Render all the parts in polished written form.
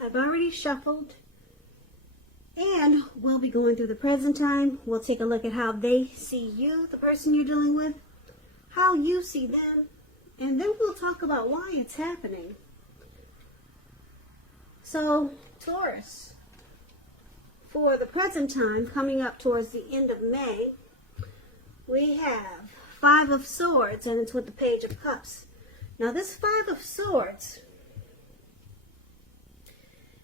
I've already shuffled, and we'll be going through the present time. We'll take a look at how they see you, the person you're dealing with, how you see them, and then we'll talk about why it's happening. So, Taurus, for the present time, coming up towards the end of May, we have Five of Swords, and it's with the Page of Cups. Now, this Five of Swords,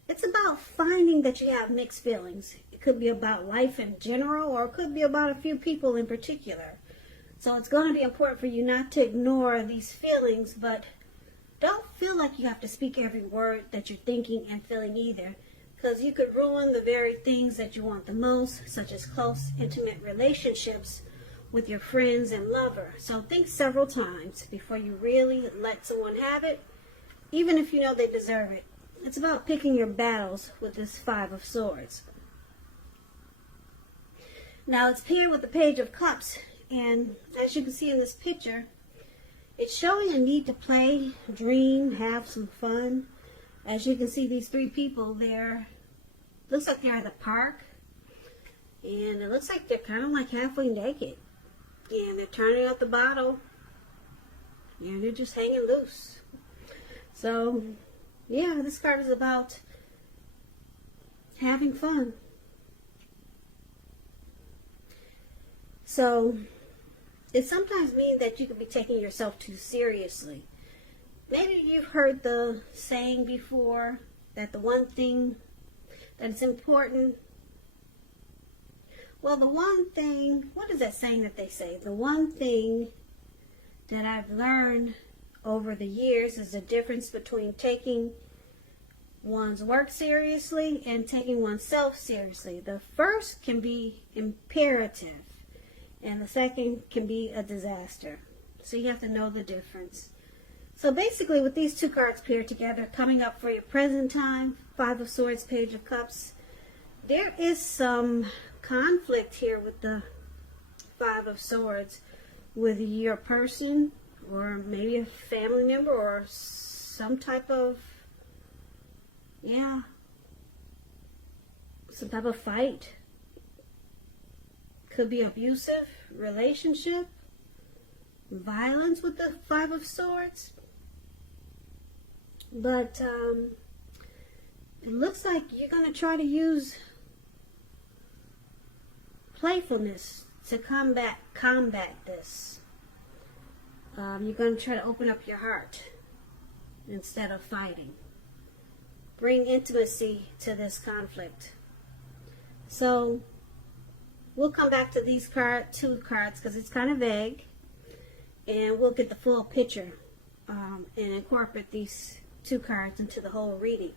it's about finding that you have mixed feelings. It could be about life in general, or it could be about a few people in particular. So it's going to be important for you not to ignore these feelings, but don't feel like you have to speak every word that you're thinking and feeling either, because you could ruin the very things that you want the most, such as close, intimate relationships with your friends and lover. So think several times before you really let someone have it, even if you know they deserve it. It's about picking your battles with this Five of Swords. Now it's paired with the Page of Cups, and as you can see in this picture, it's showing a need to play, dream, have some fun. As you can see, these three people there, looks like they're at the park, and it looks like they're kind of like halfway naked, and they're turning up the bottle, and they're just hanging loose. So yeah, this card is about having fun. So it sometimes means that you could be taking yourself too seriously. Maybe you've heard the saying before that the one thing that is important, well, the one thing, what is that saying that they say? The one thing that I've learned over the years is the difference between taking one's work seriously and taking oneself seriously. The first can be imperative, and the second can be a disaster. So you have to know the difference. So basically, with these two cards paired together, coming up for your present time, Five of Swords, Page of Cups, there is some conflict here with the Five of Swords with your person, or maybe a family member, or some type of, some type of fight. Could be abusive relationship, violence with the Five of Swords. But it looks like you're going to try to use playfulness to combat this. You're going to try to open up your heart instead of fighting. Bring intimacy to this conflict. So we'll come back to these two cards because it's kind of vague, and we'll get the full picture and incorporate these two cards into the whole reading.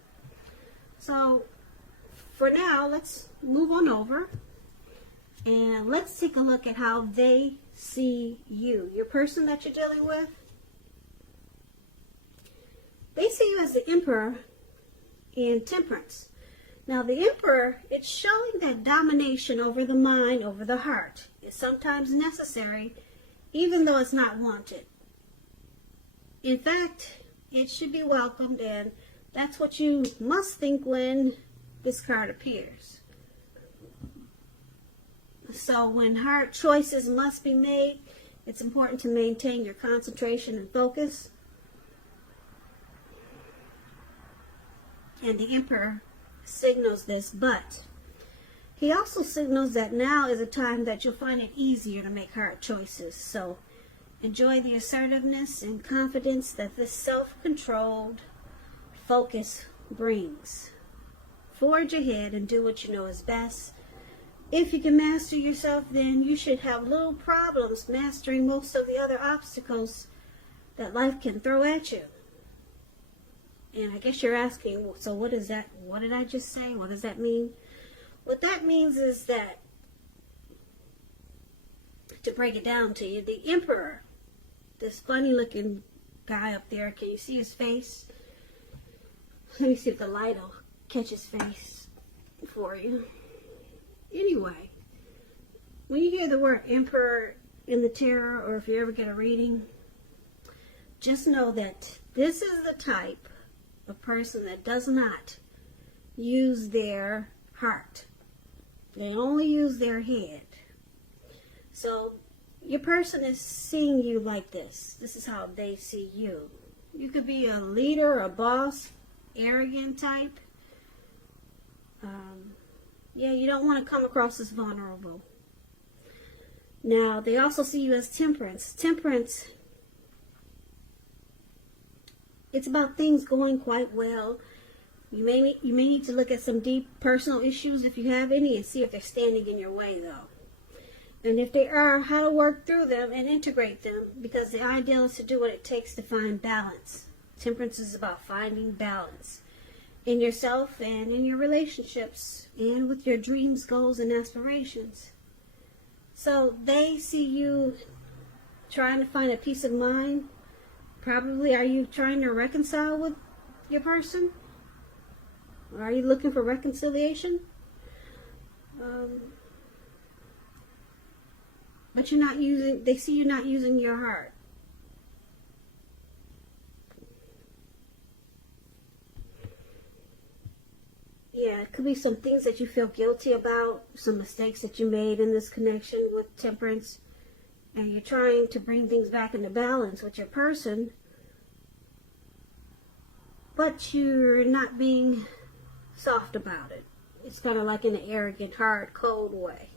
So for now, let's move on over and let's take a look at how they see you, your person that you're dealing with. They see you as the Emperor in Temperance. Now the Emperor, it's showing that domination over the mind, over the heart, is sometimes necessary, even though it's not wanted. In fact, it should be welcomed, and that's what you must think when this card appears. So when hard choices must be made, it's important to maintain your concentration and focus. And the Emperor signals this, but he also signals that now is a time that you'll find it easier to make hard choices. So enjoy the assertiveness and confidence that this self-controlled focus brings. Forge ahead and do what you know is best. If you can master yourself, then you should have little problems mastering most of the other obstacles that life can throw at you. And I guess you're asking, so what is that? What did I just say? What does that mean? What that means is that, to break it down to you, the Emperor, this funny looking guy up there, can you see his face? Let me see if the light will catch his face for you. Anyway, when you hear the word Emperor in the tarot, or if you ever get a reading, just know that this is the type of person that does not use their heart. They only use their head. So your person is seeing you like this. This is how they see you. You could be a leader, a boss, arrogant type. Yeah, you don't want to come across as vulnerable. Now, they also see you as temperance. Temperance, it's about things going quite well. You may need to look at some deep personal issues if you have any and see if they're standing in your way, though. And if they are, how to work through them and integrate them, because the ideal is to do what it takes to find balance. Temperance is about finding balance in yourself and in your relationships and with your dreams, goals, and aspirations. So they see you trying to find a peace of mind. Probably, are you trying to reconcile with your person? Or are you looking for reconciliation? But you're not using, they see you not using your heart. Yeah, it could be some things that you feel guilty about, some mistakes that you made in this connection with temperance, and you're trying to bring things back into balance with your person, but you're not being soft about it. It's kind of like in an arrogant, hard, cold way.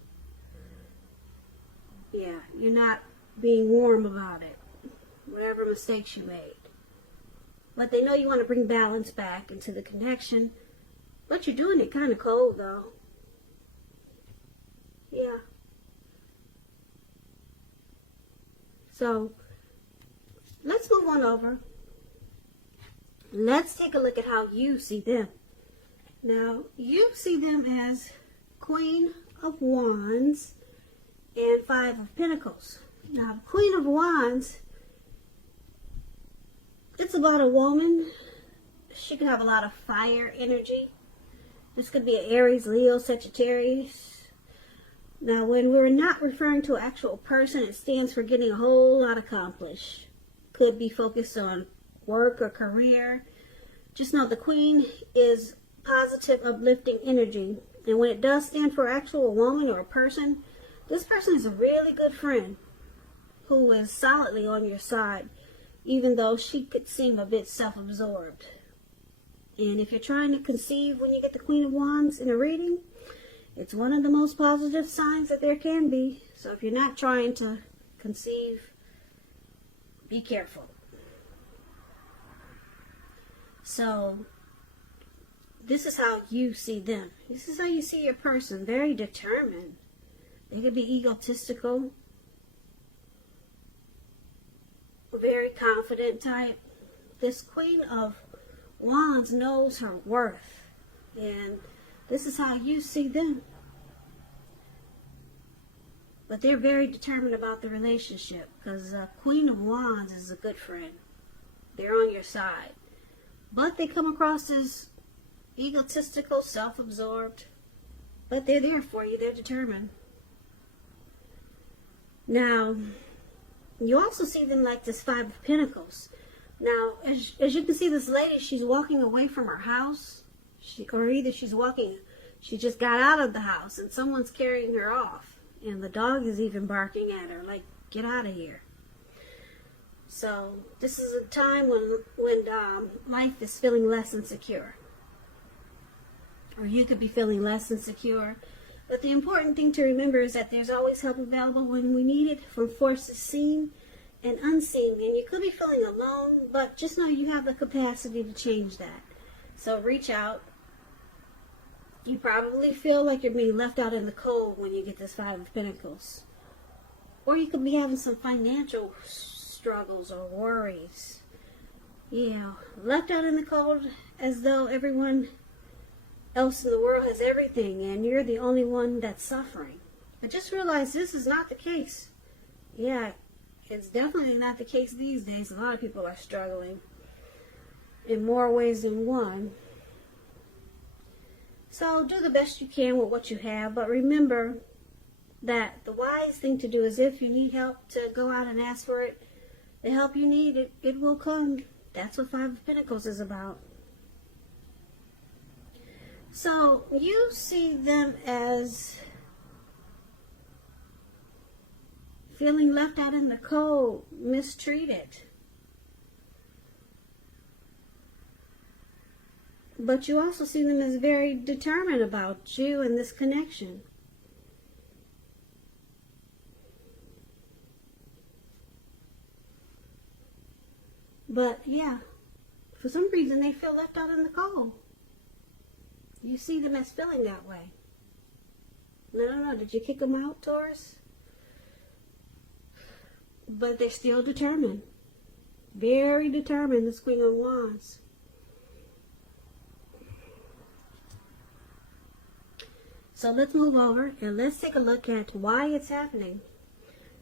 Yeah, you're not being warm about it, whatever mistakes you made. But they know you want to bring balance back into the connection, but you're doing it kind of cold, though. Yeah. So, let's move on over. Let's take a look at how you see them. Now, you see them as Queen of Wands and Five of Pentacles. Now, Queen of Wands, it's about a woman. She could have a lot of fire energy. This could be an Aries, Leo, Sagittarius. Now, when we're not referring to an actual person, it stands for getting a whole lot accomplished. Could be focused on work or career. Just know the Queen is positive, uplifting energy. And when it does stand for actual woman or a person, this person is a really good friend who is solidly on your side, even though she could seem a bit self-absorbed. And if you're trying to conceive when you get the Queen of Wands in a reading, it's one of the most positive signs that there can be. So if you're not trying to conceive, be careful. So this is how you see them. This is how you see your person. Very determined. They could be egotistical, very confident type. This Queen of Wands knows her worth, and this is how you see them. But they're very determined about the relationship, because Queen of Wands is a good friend. They're on your side, but they come across as egotistical, self-absorbed, but they're there for you. They're determined. Now, you also see them like this Five of Pentacles. Now, as you can see, this lady, she's walking away from her house. She just got out of the house and someone's carrying her off. And the dog is even barking at her, like, get out of here. So, this is a time when life is feeling less insecure. Or you could be feeling less insecure. But the important thing to remember is that there's always help available when we need it, from forces seen and unseen. And you could be feeling alone, but just know you have the capacity to change that. So reach out. You probably feel like you're being left out in the cold when you get this Five of Pentacles. Or you could be having some financial struggles or worries. Yeah, left out in the cold as though everyone else in the world has everything and you're the only one that's suffering. But just realize this is not the case. Yeah, it's definitely not the case these days. A lot of people are struggling in more ways than one. So do the best you can with what you have, but remember that the wise thing to do is, if you need help, to go out and ask for it. The help you need, it will come. That's what Five of Pentacles is about. So you see them as feeling left out in the cold, mistreated. But you also see them as very determined about you and this connection. But yeah, for some reason they feel left out in the cold. You see them as feeling that way. I don't know, did you kick them out, Taurus? But they're still determined. Very determined, this Queen of Wands. So let's move over and let's take a look at why it's happening.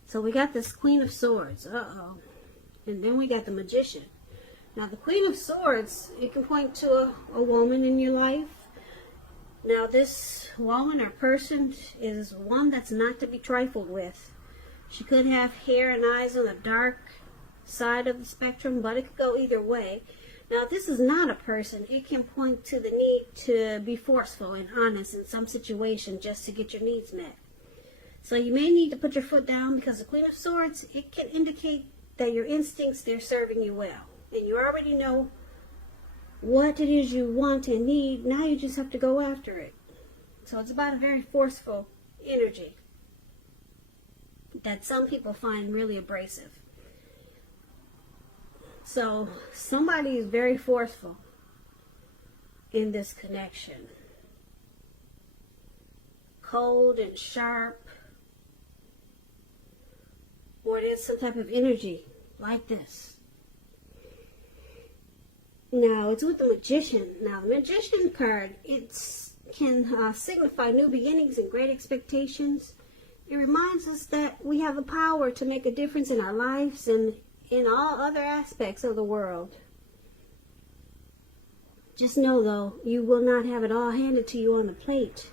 So we got this Queen of Swords. And then we got the Magician. Now the Queen of Swords, it can point to a woman in your life. Now this woman or person is one that's not to be trifled with. She could have hair and eyes on the dark side of the spectrum, but it could go either way. Now if this is not a person, it can point to the need to be forceful and honest in some situation just to get your needs met. So you may need to put your foot down, because the Queen of Swords, it can indicate that your instincts, they're serving you well. And you already know what it is you want and need. Now you just have to go after it. So it's about a very forceful energy that some people find really abrasive. So somebody is very forceful in this connection. Cold and sharp. Or there's some type of energy like this. Now, it's with the Magician. Now, the Magician card, it can signify new beginnings and great expectations. It reminds us that we have the power to make a difference in our lives and in all other aspects of the world. Just know, though, you will not have it all handed to you on a plate.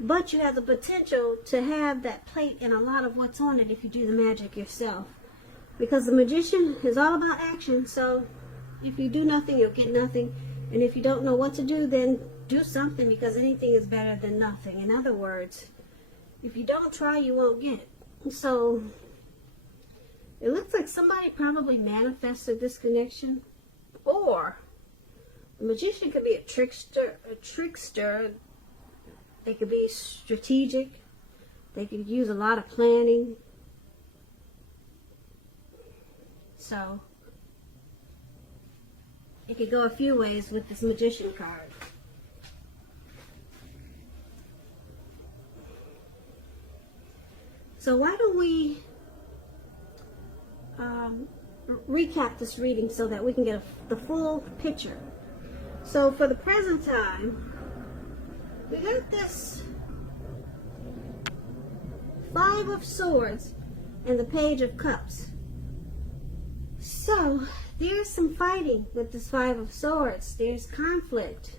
But you have the potential to have that plate and a lot of what's on it if you do the magic yourself. Because the Magician is all about action, so if you do nothing, you'll get nothing. And if you don't know what to do, then do something, because anything is better than nothing. In other words, if you don't try, you won't get. So it looks like somebody probably manifested this connection. Or the Magician could be a trickster. They could be strategic. They could use a lot of planning. So it could go a few ways with this Magician card. So why don't we recap this reading so that we can get the full picture. So for the present time, we got this Five of Swords and the Page of Cups. So there's some fighting with this Five of Swords. There's conflict.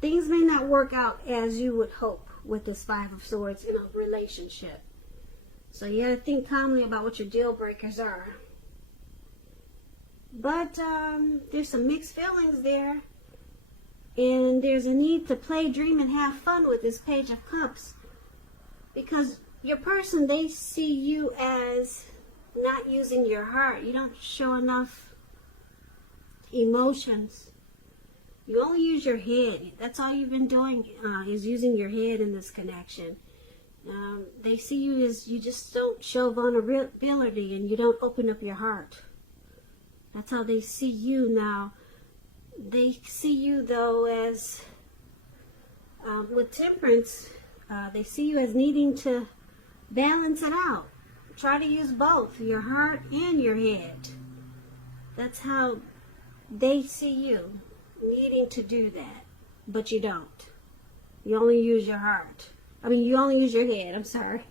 Things may not work out as you would hope with this Five of Swords in a relationship. So you gotta think calmly about what your deal breakers are. But there's some mixed feelings there. And there's a need to play, dream, and have fun with this Page of Cups. Because your person, they see you as not using your heart. You don't show enough emotions. You only use your head. That's all you've been doing, is using your head in this connection. They see you as you just don't show vulnerability and you don't open up your heart. That's how they see you now. They see you, though, as, with Temperance, they see you as needing to balance it out. Try to use both, your heart and your head. That's how they see you, needing to do that. But you don't. You only use your heart. You only use your head, I'm sorry.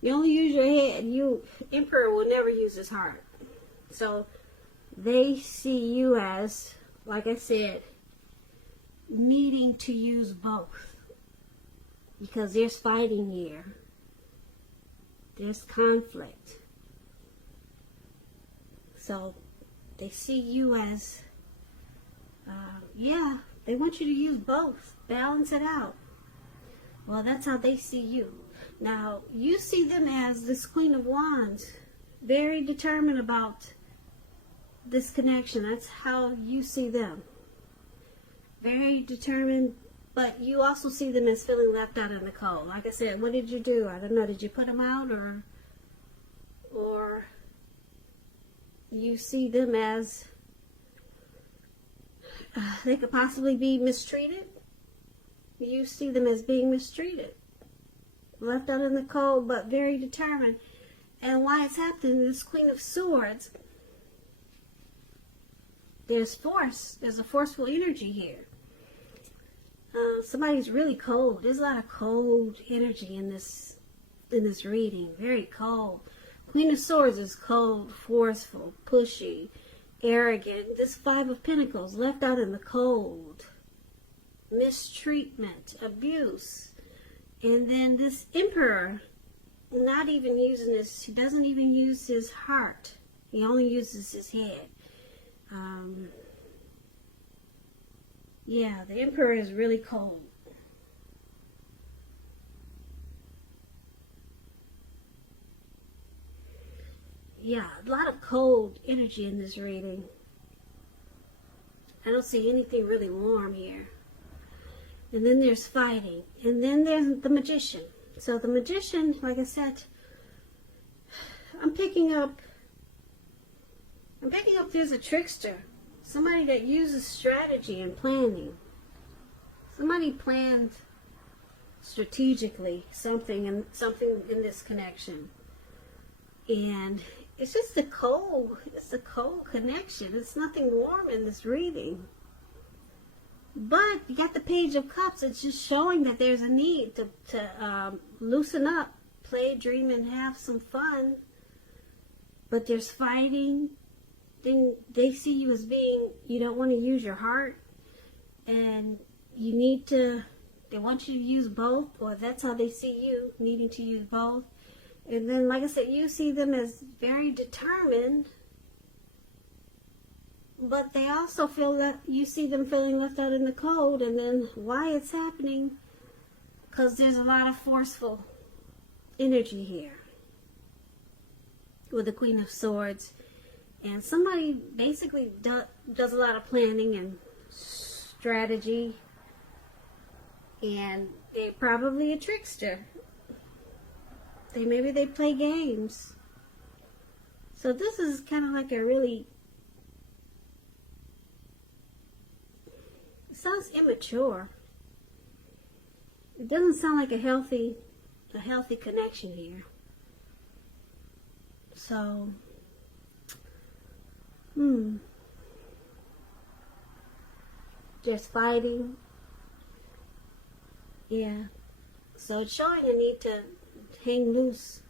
You only use your head. Emperor will never use his heart. So they see you as, like I said, needing to use both. Because there's fighting here. There's conflict. So they see you as Yeah, they want you to use both. Balance it out. Well, that's how they see you. Now, you see them as this Queen of Wands. Very determined about this connection. That's how you see them. Very determined, but you also see them as feeling left out in the cold. Like I said, what did you do? I don't know. Did you put them out, or you see them as they could possibly be mistreated? You see them as being mistreated, left out in the cold, but very determined. And why it's happening, this Queen of Swords, there's force. There's a forceful energy here. Somebody's really cold. There's a lot of cold energy in this reading. Very cold. Queen of Swords is cold, forceful, pushy, arrogant. This Five of Pentacles, left out in the cold. Mistreatment, abuse. And then this Emperor, not even using his, he doesn't even use his heart. He only uses his head. Yeah, the Emperor is really cold. Yeah, a lot of cold energy in this reading. I don't see anything really warm here. And then there's fighting. And then there's the Magician. So the Magician, like I said, I'm picking up there's a trickster. Somebody that uses strategy and planning. Somebody planned strategically something in this connection. And it's just it's a cold connection. It's nothing warm in this reading. But you got the Page of Cups. It's just showing that there's a need to loosen up, play, dream, and have some fun. But there's fighting. Then they see you as being, you don't want to use your heart. And you need to, they want you to use both. Or that's how they see you, needing to use both. And then, like I said, you see them as very determined. But they also feel that you see them feeling left out in the cold. And then why it's happening? Because there's a lot of forceful energy here with the Queen of Swords. And somebody basically does a lot of planning and strategy. And they're probably a trickster. Maybe they play games. So this is kind of like a really, it sounds immature. It doesn't sound like a healthy connection here. So, there's fighting. Yeah. So it's showing a need to hang loose.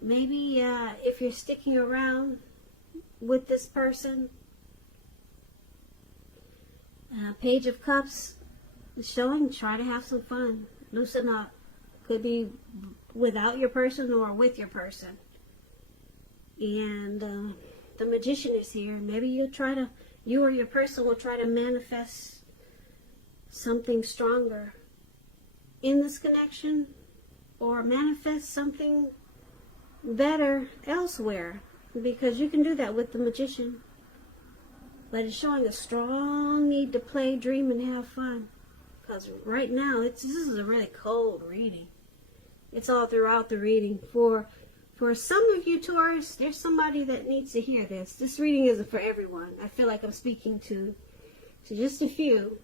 Maybe if you're sticking around with this person, Page of Cups is showing, try to have some fun, loosen up. Could be without your person or with your person. And the Magician is here. Maybe you or your person will try to manifest something stronger in this connection, or manifest something better elsewhere, because you can do that with the Magician. But it's showing a strong need to play, dream, and have fun. Because right now, this is a really cold reading. It's all throughout the reading. For some of you Taurus, there's somebody that needs to hear this. This reading isn't for everyone. I feel like I'm speaking to just a few,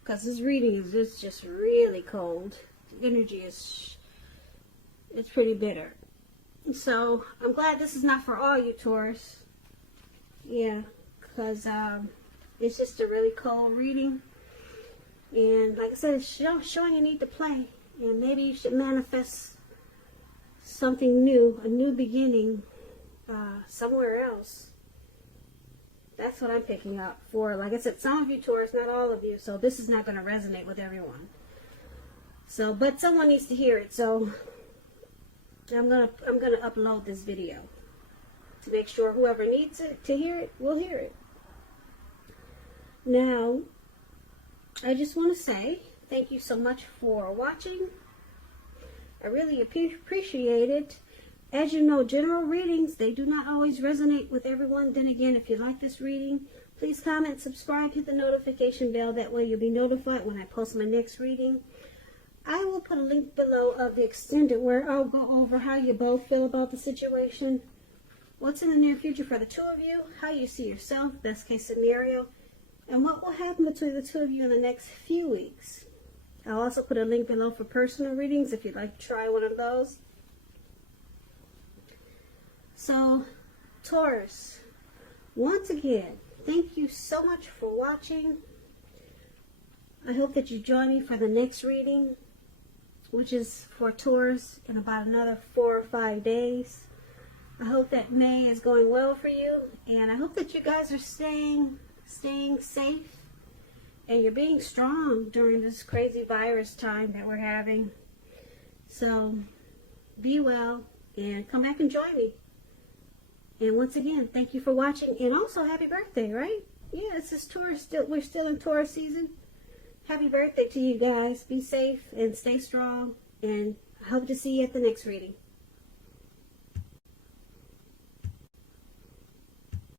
because this reading is just really cold. The energy it's pretty bitter. So I'm glad this is not for all you Taurus. Yeah, because it's just a really cold reading. And like I said, it's showing a need to play. And maybe you should manifest something new, a new beginning somewhere else. That's what I'm picking up for. Like I said, some of you Taurus, not all of you. So this is not going to resonate with everyone. So, but someone needs to hear it. So I'm gonna upload this video to make sure whoever needs it to hear it will hear it. Now, I just want to say thank you so much for watching. I really appreciate it. As you know, general readings, they do not always resonate with everyone. Then again, if you like this reading, please comment, subscribe, hit the notification bell. That way you'll be notified when I post my next reading. I will put a link below of the extended where I'll go over how you both feel about the situation, what's in the near future for the two of you, how you see yourself, best case scenario, and what will happen between the two of you in the next few weeks. I'll also put a link below for personal readings if you'd like to try one of those. So, Taurus, once again, thank you so much for watching. I hope that you join me for the next reading, which is for Taurus in about another 4 or 5 days. I hope that May is going well for you, and I hope that you guys are staying safe and you're being strong during this crazy virus time that we're having. So, be well and come back and join me. And once again, thank you for watching, and also happy birthday, right? Yeah, it's this Taurus, we're still in Taurus season. Happy birthday to you guys. Be safe and stay strong, and I hope to see you at the next reading.